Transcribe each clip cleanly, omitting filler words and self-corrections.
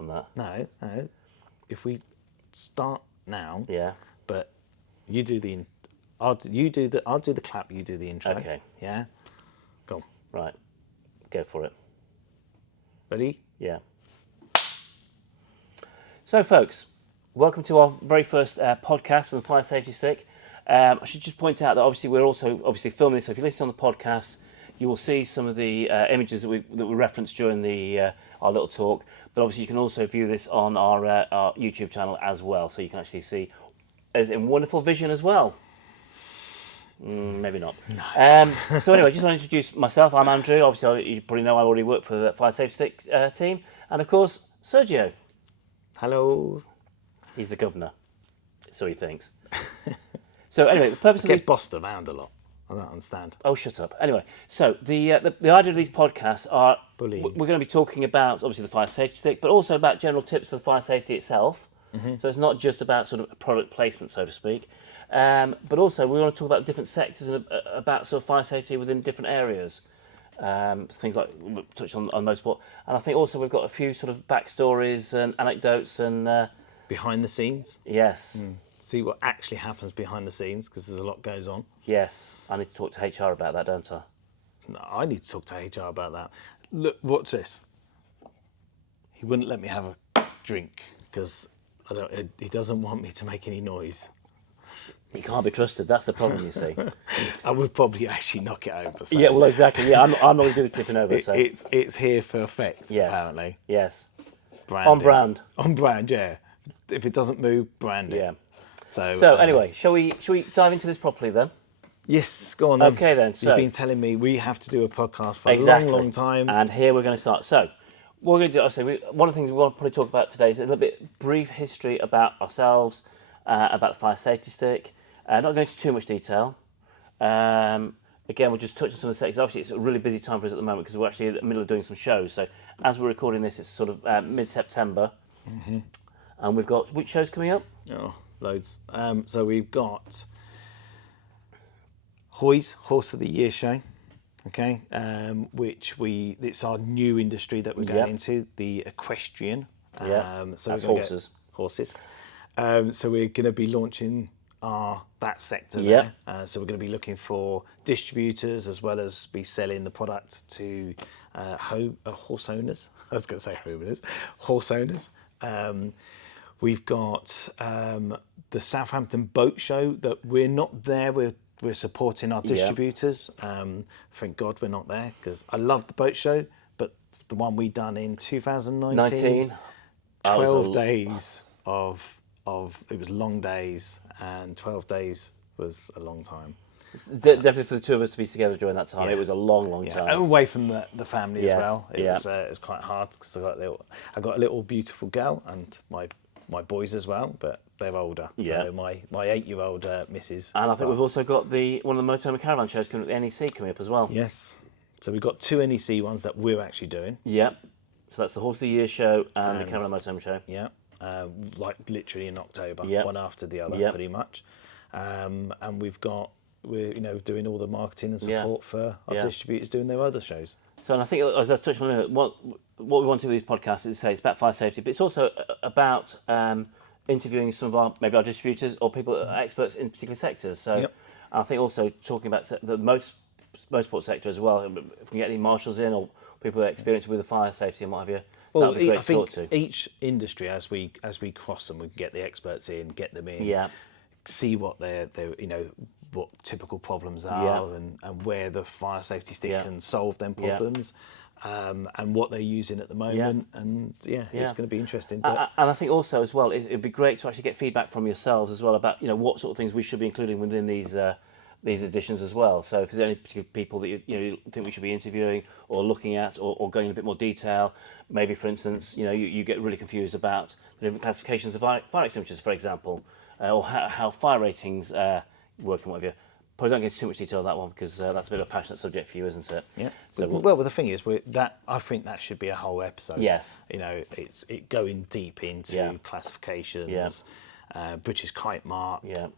from that. No. If we start now, Yeah. but you do the, I'll do the clap. You do the intro. Okay. Yeah. Go on. Right. Go for it. Ready? Yeah. So, folks, welcome to our very first podcast from the Fire Safety Stick. I should just point out that we're also filming this. So if you listen on the podcast, you will see some of the images that we referenced during the our little talk. But obviously, you can also view this on our YouTube channel as well, so you can actually see as in wonderful vision as well. Maybe not. No. So anyway, just want to introduce myself. I'm Andrew. Obviously, you probably know I already work for the Fire Safety Stick team, and of course, Sergio. Hello. He's the governor, so he thinks. So anyway, the purpose of Get bossed around a lot. I don't understand. Oh, shut up. Anyway, so the idea of these podcasts are Bullying. we're going to be talking about obviously the fire safety stick, but also about general tips for the fire safety itself. Mm-hmm. So it's not just about sort of product placement, so to speak, but also we want to talk about different sectors and about sort of fire safety within different areas. Things like we touched on motorsport, and I think also we've got a few sort of backstories and anecdotes and behind the scenes. Yes. See what actually happens behind the scenes, because there's a lot goes on. Yes, I need to talk to HR about that, don't I? No, I need to talk to HR about that. Look, watch this. He wouldn't let me have a drink because he doesn't want me to make any noise. He can't be trusted. That's the problem, you see. I would probably actually knock it over. So. Yeah, well, exactly. Yeah, I'm not going to do the tipping over. So it's here for effect. Yes. Apparently. Yes. Branding. On brand. On brand. Yeah. If it doesn't move, brand it. Yeah. So anyway, shall we dive into this properly then? Yes, go on then. Okay then. So you've been telling me we have to do a podcast for exactly. a long time. And here we're going to start. So what we're going to do, one of the things we want to probably talk about today is a little bit brief history about ourselves, about the fire safety stick. Not going into too much detail. Again, we'll just touch on some of the sectors. Obviously, it's a really busy time for us at the moment because we're actually in the middle of doing some shows. So as we're recording this, it's sort of mid-September. Mm-hmm. And we've got, which shows coming up? Oh, loads. So we've got Hoy's Horse of the Year show, okay, it's our new industry that we're going into, the equestrian. So that's horses. Horses. So we're going to be launching that sector there. So we're going to be looking for distributors as well as be selling the product to horse owners. I was going to say homeowners, horse owners. We've got the Southampton Boat Show that we're not there. We're supporting our distributors. Thank God we're not there because I love the boat show, but the one we done in 2019, 12 days of it was long days, and 12 days was a long time. Definitely for the two of us to be together during that time, it was a long time. And away from the family as well. It was quite hard because I got a little beautiful girl and my boys as well, but they're older. So my 8-year-old missus. And I think we've also got one of the Motorhome Caravan shows coming up, the NEC coming up as well. Yes. So we've got 2 NEC ones that we're actually doing. Yeah. So that's the Horse of the Year show and the Caravan Motorhome show. Yeah. Like literally in October, one after the other, pretty much. And we're doing all the marketing and support for our distributors doing their other shows. So, and I think, as I touched on, what we want to do with these podcasts is say it's about fire safety, but it's also about interviewing some of our distributors or people that are experts in particular sectors. So I think also talking about the motorsport sector as well. If we can get any marshals in or people that are experienced with the fire safety and what have you, that'd be great to talk to. Each industry, as we cross them, we can get the experts in, get them in, see what they're what typical problems are and where the fire safety stick can solve them problems. And what they're using at the moment, and it's going to be interesting. But and I think also as well, it'd be great to actually get feedback from yourselves as well about what sort of things we should be including within these editions as well. So if there's any particular people that you think we should be interviewing or looking at or going in a bit more detail, maybe for instance you get really confused about the different classifications of fire extinguishers, for example, or how fire ratings work and what have you. Probably don't get into too much detail on that one because that's a bit of a passionate subject for you, isn't it? Yeah. So well, the thing is, I think that should be a whole episode. Yes. It's going deep into classifications, British kite mark, and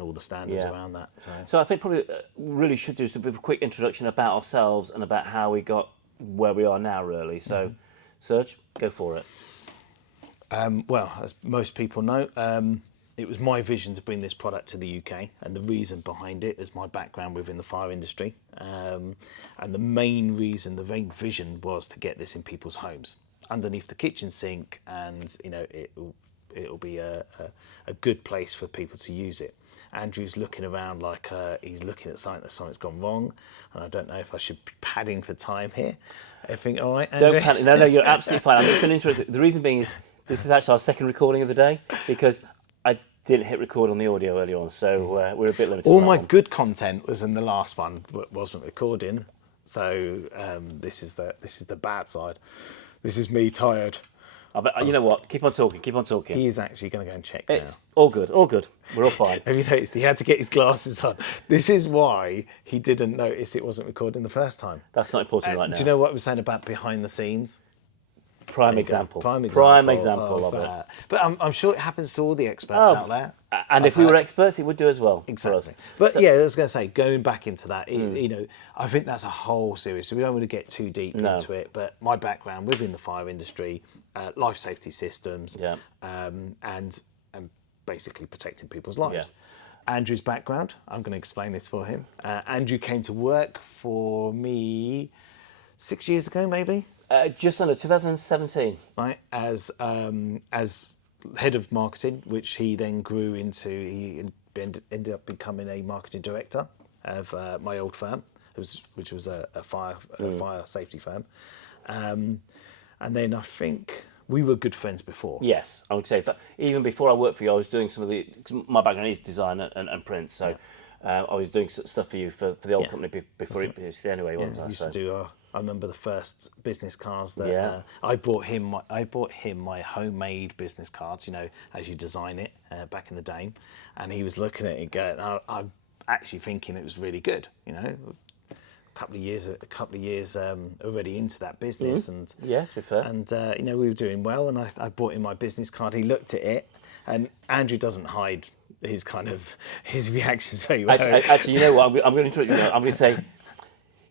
all the standards around that. So I think probably really should do just a bit of a quick introduction about ourselves and about how we got where we are now, really. So Serge, go for it. Well, as most people know, it was my vision to bring this product to the UK, and the reason behind it is my background within the fire industry. And the main reason, the main vision was to get this in people's homes, underneath the kitchen sink, and it'll be a good place for people to use it. Andrew's looking around like he's looking at something's gone wrong, and I don't know if I should be padding for time here. Everything all right, Andrew? Don't panic. No, you're absolutely fine. I'm just going to interrupt. The reason being is this is actually our second recording of the day, because I didn't hit record on the audio earlier on, so we're a bit limited. All on that my one. good content was in the last one, but wasn't recording. So this is the bad side. This is me tired. You know what? Keep on talking. Keep on talking. He is actually going to go and check It's now. all good. All good. We're all fine. Have you noticed he had to get his glasses on? This is why he didn't notice it wasn't recording the first time. That's not important right now. Do you know what I was saying about behind the scenes? Prime example. Prime example of it. that. But I'm sure it happens to all the experts out there. And if we were experts, it would do as well. Exactly. But yeah, I was going to say, going back into that, I think that's a whole series. So we don't want to get too deep into it. But my background within the fire industry, life safety systems, and basically protecting people's lives. Yeah. Andrew's background, I'm going to explain this for him. Andrew came to work for me 6 years ago, maybe. Just under 2017. Right, as head of marketing, which he then grew into. He ended up becoming a marketing director of my old firm, which was a fire safety firm, and then I think we were good friends before. Yes, I would say that even before I worked for you, I was doing some of my background is design and print, so I was doing stuff for you for the old company before it was anyway. I used to do. I remember the first business cards that I bought him. I bought him my homemade business cards. As you design it back in the day, and he was looking at it going, I'm actually thinking it was really good. A couple of years already into that business, and to be fair, and we were doing well, and I bought him my business card. He looked at it, and Andrew doesn't hide his reactions very well. Actually, you know what? I'm going to interrupt you. I'm going to say.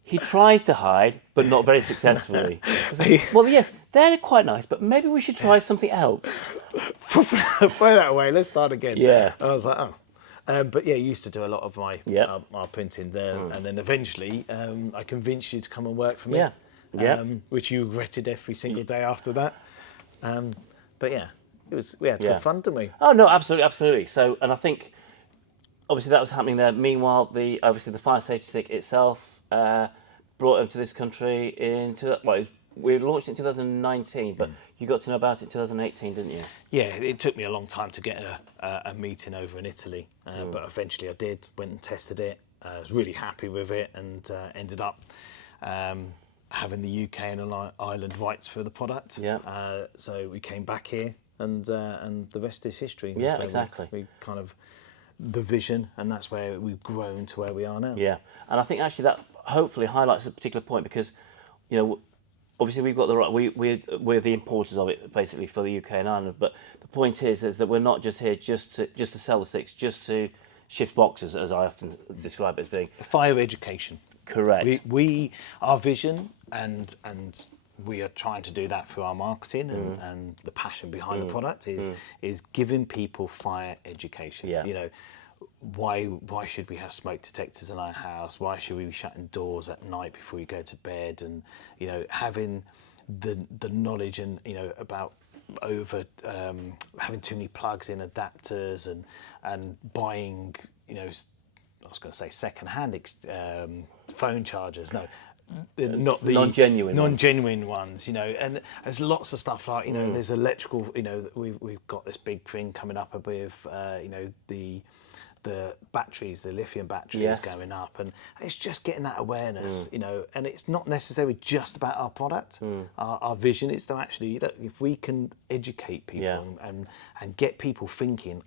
He tries to hide, but not very successfully. Well, yes, they're quite nice, but maybe we should try something else. Throw that away. Let's start again. Yeah. I was like, oh. But yeah, used to do a lot of my printing there, and then eventually I convinced you to come and work for me. Yeah. Which you regretted every single day after that. But yeah, we had good fun, didn't we? Oh no, absolutely. So, and I think obviously that was happening there. Meanwhile, the fire safety stick itself. Brought them to this country we launched it in 2019, but you got to know about it in 2018, didn't you? Yeah, it took me a long time to get a meeting over in Italy, but eventually I did, went and tested it. I was really happy with it, and ended up having the UK and Ireland rights for the product. Yeah. So we came back here, and the rest is history. Yeah, exactly. We kind of the vision, and that's where we've grown to where we are now. Yeah, and I think actually that hopefully highlights a particular point, because obviously we've got the right, we're the importers of it basically for the UK and Ireland, but the point is that we're not just here just to sell the sticks, just to shift boxes, as I often describe it as being. Fire education. Correct. Our vision, and we are trying to do that through our marketing, and the passion behind the product is giving people fire education. Yeah. Why should we have smoke detectors in our house? Why should we be shutting doors at night before we go to bed? And having the knowledge and about having too many plugs in adapters, and buying I was going to say second-hand phone chargers. No, not the non-genuine ones. And there's lots of stuff like there's electrical. We've got this big thing coming up with the batteries, the lithium batteries going up, and it's just getting that awareness, and it's not necessarily just about our product. Our vision is to actually, if we can educate people and get people thinking,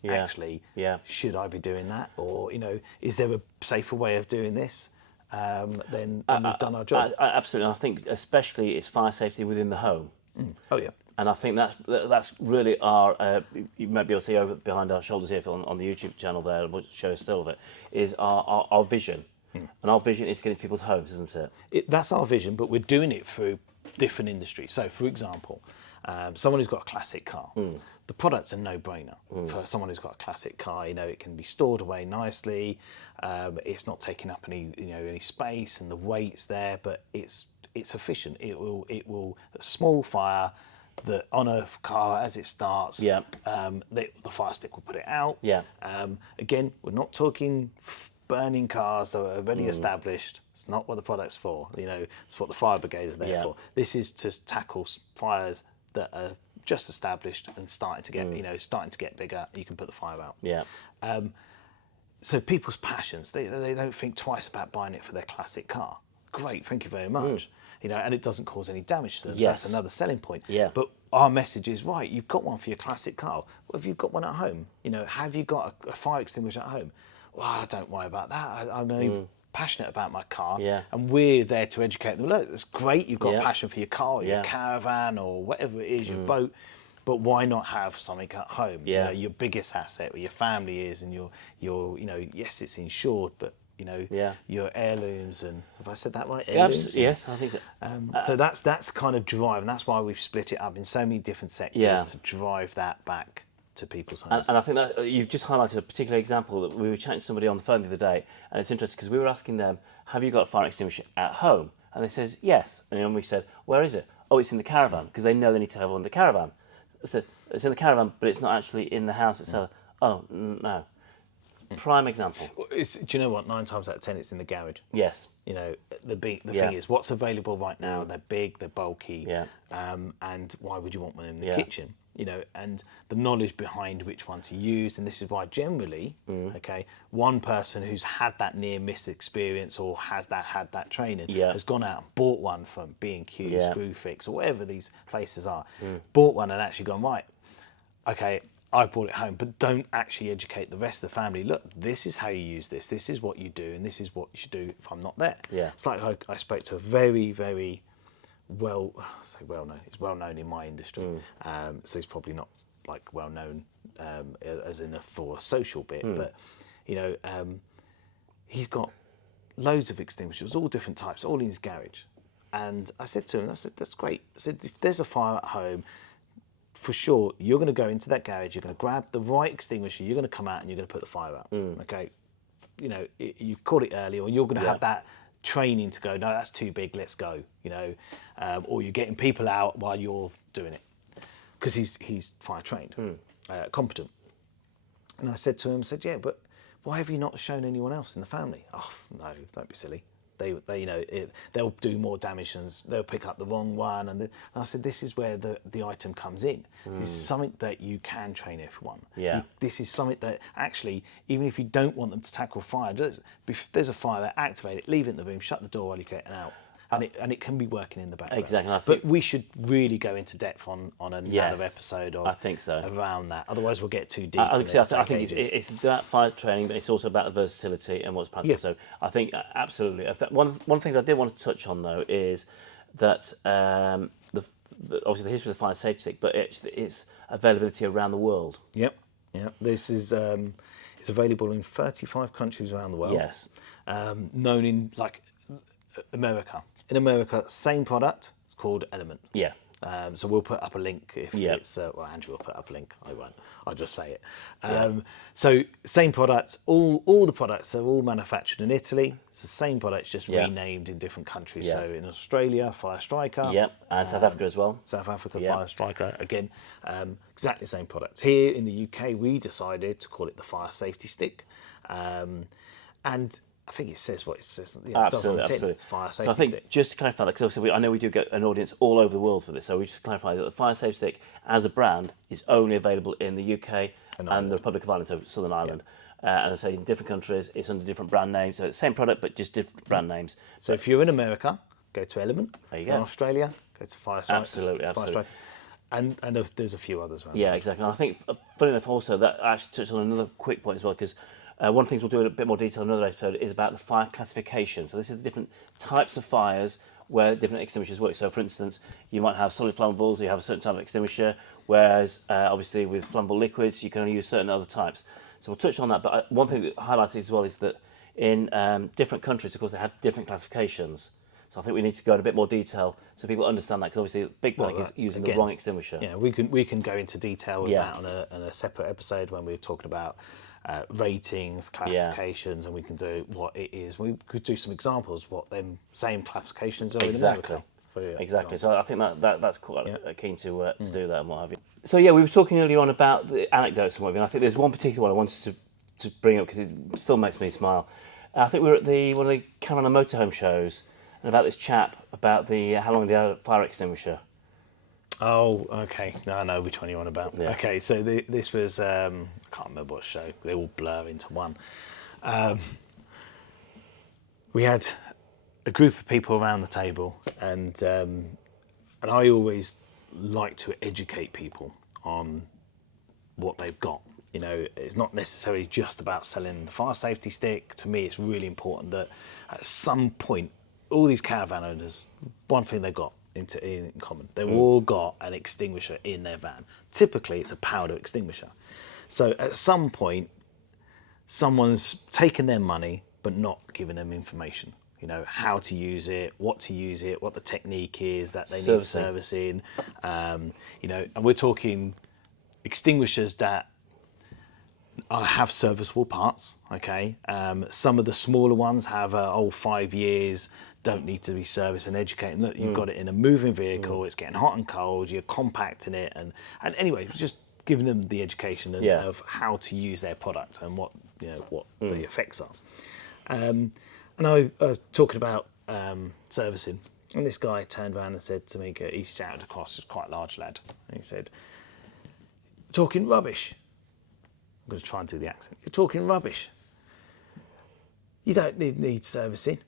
should I be doing that, or is there a safer way of doing this? Then we've done our job. Absolutely, and I think especially it's fire safety within the home. Oh yeah. And I think that's really our. You might be able to see over behind our shoulders here on the YouTube channel there, we'll show a still of it. Is our vision, and our vision is to get into people's homes, isn't it? That's our vision, but we're doing it through different industries. So, for example, someone who's got a classic car, the product's a no-brainer. For someone who's got a classic car, it can be stored away nicely. It's not taking up any space, and the weight's there, but it's efficient. It will a small fire that on a car as it starts, the fire stick will put it out. Again, we're not talking burning cars that are already established. It's not what the product's for. It's what the fire brigade are there for. This is to tackle fires that are just established and starting to get bigger. You can put the fire out. So people's passions, they don't think twice about buying it for their classic car. Great, thank you very much. And it doesn't cause any damage to them. So that's another selling point. But our message is, right, you've got one for your classic car. Well, have you got one at home? Have you got a fire extinguisher at home? Well, don't worry about that. I'm only passionate about my car, and we're there to educate them. Look, it's great you've got a passion for your car, or your caravan, or whatever it is, your boat, but why not have something at home? Your biggest asset, where your family is, and your yes, it's insured, but your heirlooms, and have I said that right? Heirlooms? Yes, I think so. So that's kind of drive, and that's why we've split it up in so many different sectors to drive that back to people's homes. And I think that you've just highlighted a particular example that we were chatting to somebody on the phone the other day, and it's interesting because we were asking them, have you got a fire extinguisher at home? And they says, yes. And then we said, where is it? Oh, it's in the caravan, because they know they need to have one in the caravan. So it's in the caravan, but it's not actually in the house itself. Oh, no. Prime example. Do you know what? 9 times out of 10, it's in the garage. Yes. The thing is, what's available right now? They're big, they're bulky, and why would you want one in the kitchen? And the knowledge behind which one to use, and this is why generally, one person who's had that near miss experience or had that training has gone out and bought one from B&Q, Screwfix, or whatever these places are, bought one and actually gone, right, okay, I brought it home, but don't actually educate the rest of the family. Look, this is how you use this. This is what you do, and this is what you should do if I'm not there. It's like I spoke to a very, very well-known. He's well-known in my industry, so he's probably not like well-known as in for a social bit, but he's got loads of extinguishers, all different types, all in his garage. And I said to him, that's great. I said, if there's a fire at home, for sure, you're going to go into that garage, you're going to grab the right extinguisher, you're going to come out and you're going to put the fire out. Okay, you caught it early, or you're going to have that training to go, no, that's too big, let's go. Or you're getting people out while you're doing it, because he's fire trained, competent. And I said to him, yeah, but why have you not shown anyone else in the family? Oh no, don't be silly. They'll do more damage, and they'll pick up the wrong one. And I said, this is where the item comes in. This is something that you can train everyone. This is something that actually, even if you don't want them to tackle fire, if there's a fire, they activate it, leave it in the room, shut the door while you're getting out. And it can be working in the background. Exactly. But we should really go into depth on another episode I think so. around that. Otherwise, we'll get too deep. I think it's about fire training, but it's also about the versatility and what's practical. So I think absolutely. One thing I did want to touch on though is that obviously the history of the fire safety stick, but its availability around the world. Yep. This is it's available in 35 countries around the world. Yes. Known in like America. In America, same product. It's called Element. So we'll put up a link if it's. Well, Andrew will put up a link. I won't. I'll just say it. So same product. All the products are all manufactured in Italy. It's the same product, just renamed in different countries. So in Australia, Fire Striker. And South Africa as well. South Africa, Fire Striker. Again, exactly the same product. Here in the UK, we decided to call it the Fire Safety Stick, and I think it says what it says. Absolutely. It's fire safety so I think stick. just to clarify that, because obviously I know we do get an audience all over the world for this, so we just clarify that the Fire Safety Stick as a brand is only available in the UK and the Republic of Ireland, so Southern Ireland. And I say in different countries, it's under different brand names, so it's the same product but just different brand names. So if you're in America, go to Element. There you go. In Australia, go to Fire Strike. Absolutely. And there's a few others around. Exactly. And I think, funny enough, also that actually touched on another quick point as well, because one of the things we'll do in a bit more detail in another episode is about the fire classification. So this is the different types of fires where different extinguishers work. So for instance, you might have solid flammables, you have a certain type of extinguisher, whereas obviously with flammable liquids, you can only use certain other types. So we'll touch on that. But one thing that highlighted as well is that in different countries, of course, they have different classifications. So I think we need to go in a bit more detail so people understand that, because obviously Big Panic is using the wrong extinguisher. Yeah, we can go into detail with that on a separate episode when we're talking about ratings, classifications, and we can do what it is. We could do some examples what them same classifications are in America. Exactly. So I think that's quite keen to do that and what have you. So yeah, we were talking earlier on about the anecdotes and what have you. And I think there's one particular one I wanted to bring up because it still makes me smile. I think we were at one of the Caravan and Motorhome shows, and about this chap about how long he had a fire extinguisher. Oh, okay. No, I know which one you're on about. Yeah. Okay, so this was I can't remember what show. They all blur into one. We had a group of people around the table, and I always like to educate people on what they've got. You know, it's not necessarily just about selling the fire safety stick. To me, it's really important that at some point, all these caravan owners, one thing they've got in common, they've all got an extinguisher in their van. Typically, it's a powder extinguisher. So at some point, someone's taken their money but not given them information. You know, how to use it, what the technique is that they need servicing. You know, and we're talking extinguishers that have serviceable parts. Okay, some of the smaller ones have 5 years, don't need to be serviced and educated. Look, you've got it in a moving vehicle, it's getting hot and cold, you're compacting it, and anyway, just giving them the education of how to use their product and what the effects are. And I was talking about servicing, and this guy turned around and said to me, he shouted across, he's quite a large lad, and he said, "Talking rubbish." I'm going to try and do the accent. "You're talking rubbish. You don't need servicing.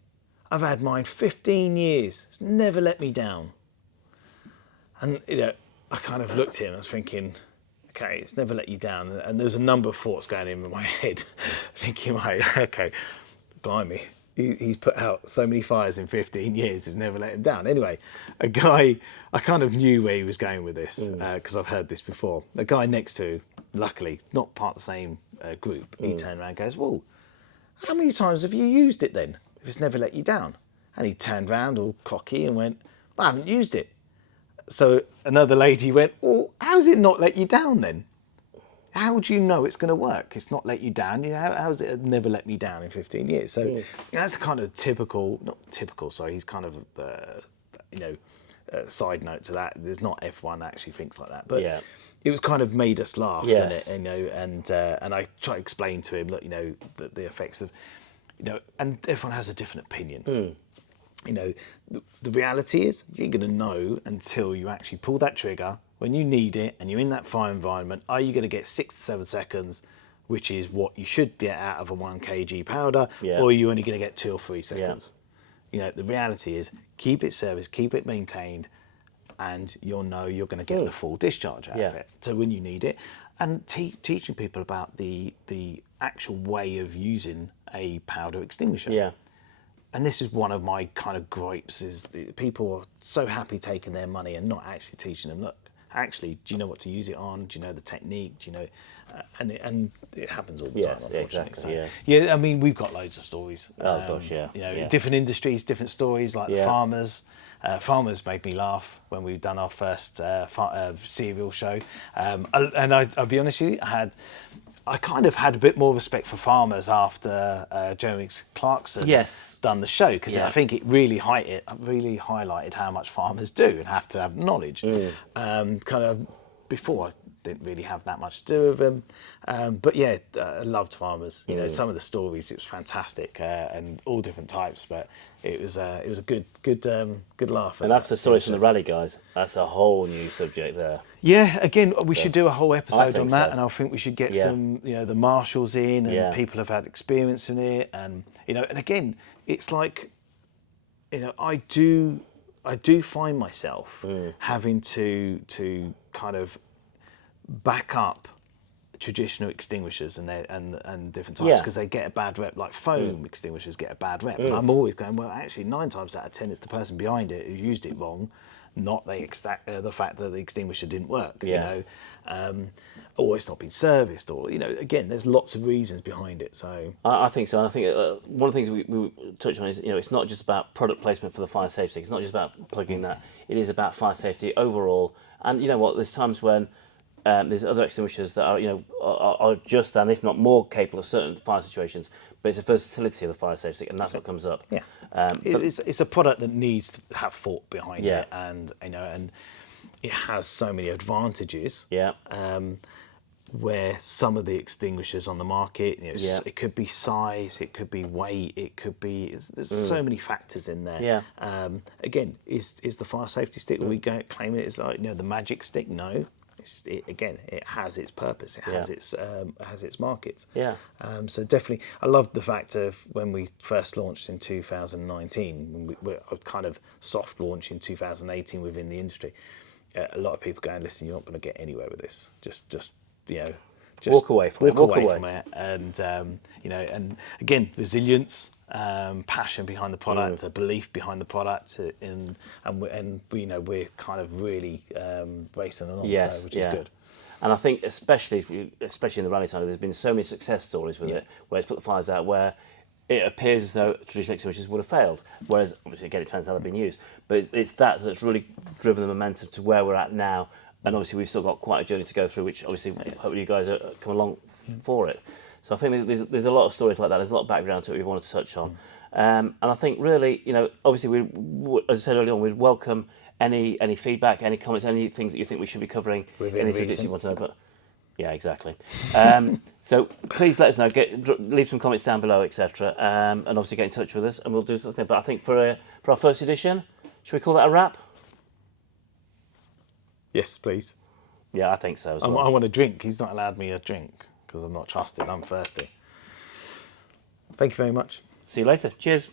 I've had mine 15 years. It's never let me down." And, you know, I kind of looked at him, I was thinking, okay, it's never let you down. And there's a number of thoughts going in my head, thinking, right, okay, blimey, he's put out so many fires in 15 years, it's never let him down. Anyway, a guy, I kind of knew where he was going with this, because I've heard this before. A guy next to, luckily, not part of the same group, he turned around and goes, "Well, how many times have you used it then, if it's never let you down?" And he turned around all cocky and went, "I haven't used it." So another lady went, "Well, how's it not let you down then? How do you know it's going to work? It's not let you down. You know, how's it never let me down in 15 years?" So you know, that's the kind of he's kind of, side note to that. There's not everyone actually thinks like that. But it was kind of made us laugh, didn't it? You know, and I try to explain to him, look, you know, the effects of, you know, and everyone has a different opinion. You know, the reality is you ain't going to know until you actually pull that trigger when you need it and you're in that fire environment. Are you going to get 6 to 7 seconds, which is what you should get out of a 1 kg powder, or are you only going to get 2 or 3 seconds? You know, the reality is keep it serviced, keep it maintained, and you'll know you're going to get the full discharge out of it. So when you need it, and teaching people about the actual way of using a powder extinguisher. And this is one of my kind of gripes, is that people are so happy taking their money and not actually teaching them, look, actually, do you know what to use it on? Do you know the technique? Do you know? And it happens all the time, unfortunately. Exactly, yeah, I mean, we've got loads of stories. Oh gosh, You know, different industries, different stories, like the farmers. Farmers made me laugh when we've done our first cereal show. And I'll be honest with you, I kind of had a bit more respect for farmers after Jeremy Clarkson done the show, because I think it really highlighted how much farmers do and have to have knowledge. Kind of before, I didn't really have that much to do with them, but yeah, I loved farmers. You know, some of the stories, it was fantastic, and all different types. But it was a good laugh. And that's the stories from the rally guys. That's a whole new subject there. Yeah, again, we should do a whole episode on that, and I think we should get some, you know, the marshals in, and people have had experience in it, and you know, and again, it's like, you know, I do find myself having to kind of back up traditional extinguishers and different types, because they get a bad rep. Like foam extinguishers get a bad rep. And I'm always going, well, actually 9 times out of 10 it's the person behind it who used it wrong, not the fact that the extinguisher didn't work. Yeah. Or it's not been serviced, or again, there's lots of reasons behind it. So I think so. I think one of the things we touch on is it's not just about product placement for the fire safety. It's not just about plugging that. It is about fire safety overall. And you know what? There's times when there's other extinguishers that are just and if not more capable of certain fire situations. But it's the versatility of the fire safety stick, and that's what comes up. yeah, it's a product that needs to have thought behind Yeah. it, and and it has so many advantages. Yeah. Where some of the extinguishers on the market, Yeah. it could be size, it could be weight, it could be. There's so many factors in there. Yeah. Again, is the fire safety stick? We go claim it as like the magic stick? No. It has its purpose. It has its markets. Yeah. So definitely, I love the fact of when we first launched in 2019. When we kind of soft launch in 2018 within the industry. A lot of people going, listen, you're not going to get anywhere with this. Just walk away from walk away from it. And and again, resilience, passion behind the product, a belief behind the product, and we're kind of really racing along, Yes, which is good. And I think especially in the rally side, there's been so many success stories with it, where it's put the fires out where it appears as though traditional extinguishers would have failed. Whereas, obviously, again, it depends how they've been used. But it's that's really driven the momentum to where we're at now. And obviously, we've still got quite a journey to go through, which obviously, hopefully, you guys come along for it. So I think there's a lot of stories like that. There's a lot of background to it we wanted to touch on. And I think really, obviously, as I said earlier on, we'd welcome any feedback, any comments, any things that you think we should be covering, Within any reason. suggestions you want to know. But yeah, exactly. So please let us know. Leave some comments down below, etc. And obviously get in touch with us, and we'll do something. But I think for our first edition, should we call that a wrap? Yes, please. Yeah, I think so as well. I want a drink. He's not allowed me a drink because I'm not trusted. I'm thirsty. Thank you very much. See you later. Cheers.